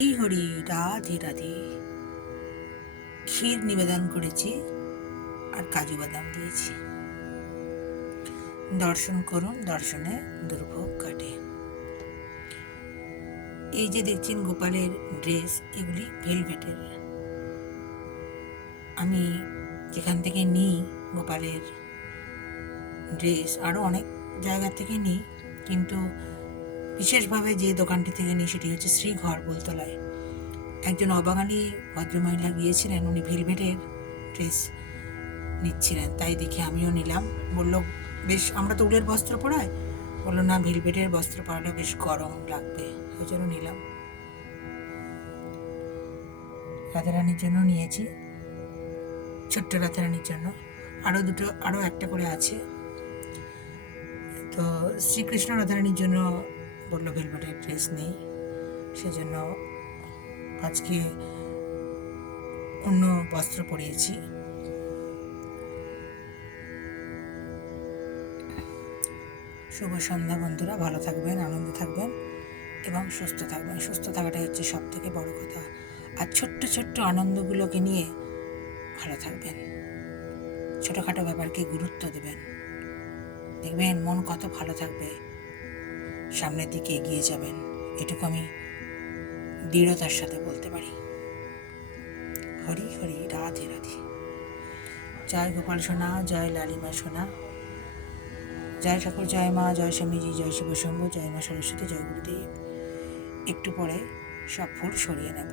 হরি হরি, রাধে রাধে। ক্ষীর নিবেদন করেছি আর কাজু বাদাম দিয়েছি। দর্শন করুন, দর্শনে দুর্ভোগ কাটে। এই যে দেখছেন গোপালের ড্রেস, এগুলি ভেলভেটের। আমি যেখান থেকে নিই গোপালের ড্রেস, আরও অনেক জায়গা থেকে নিই, কিন্তু বিশেষভাবে যে দোকানটি থেকে নিই সেটি হচ্ছে শ্রীঘর বলতলায়। একজন অবাঙালি ভদ্রমহিলা গিয়েছিলেন, উনি ভেলভেটের ড্রেস নিচ্ছিলেন, তাই দেখে আমিও নিলাম। বলল বেশ, আমরা তো উলের বস্ত্র পরাই, বললো না ভেলভেটের বস্ত্র পরালে বেশ গরম লাগবে, ওই জন্য নিলাম। রাধারানীর জন্য নিয়েছি, ছোট্ট রাধারানীর জন্য। আরও একটা করে আছে। তো শ্রীকৃষ্ণ রাধারানীর জন্য বললো ভেলভেটের ড্রেস নেই, সেজন্য আজকে অন্য বস্ত্র পরিয়েছি। শুভ সন্ধ্যা বন্ধুরা, ভালো থাকবেন, আনন্দে থাকবেন এবং সুস্থ থাকবেন। সুস্থ থাকাটাই হচ্ছে সব থেকে বড় কথা। আর ছোট্ট ছোট্ট আনন্দগুলোকে নিয়ে ভালো থাকবেন, ছোটোখাটো ব্যাপারকে গুরুত্ব দেবেন, দেখবেন মন কত ভালো থাকবে, সামনের দিকে এগিয়ে যাবেন। এটুকু আমি দৃঢ়তার সাথে বলতে পারি। হরি হরি, রাধে রাধে। জয় গোপাল সোনা, জয় লালিমা সোনা, জয় ঠাকুর, জয় মা, জয় স্বামীজি, জয় শিব শম্ভু, জয় মা সরস্বতী, জয় গুরুদেব। একটু পরে সব ফুল সরিয়ে নেব।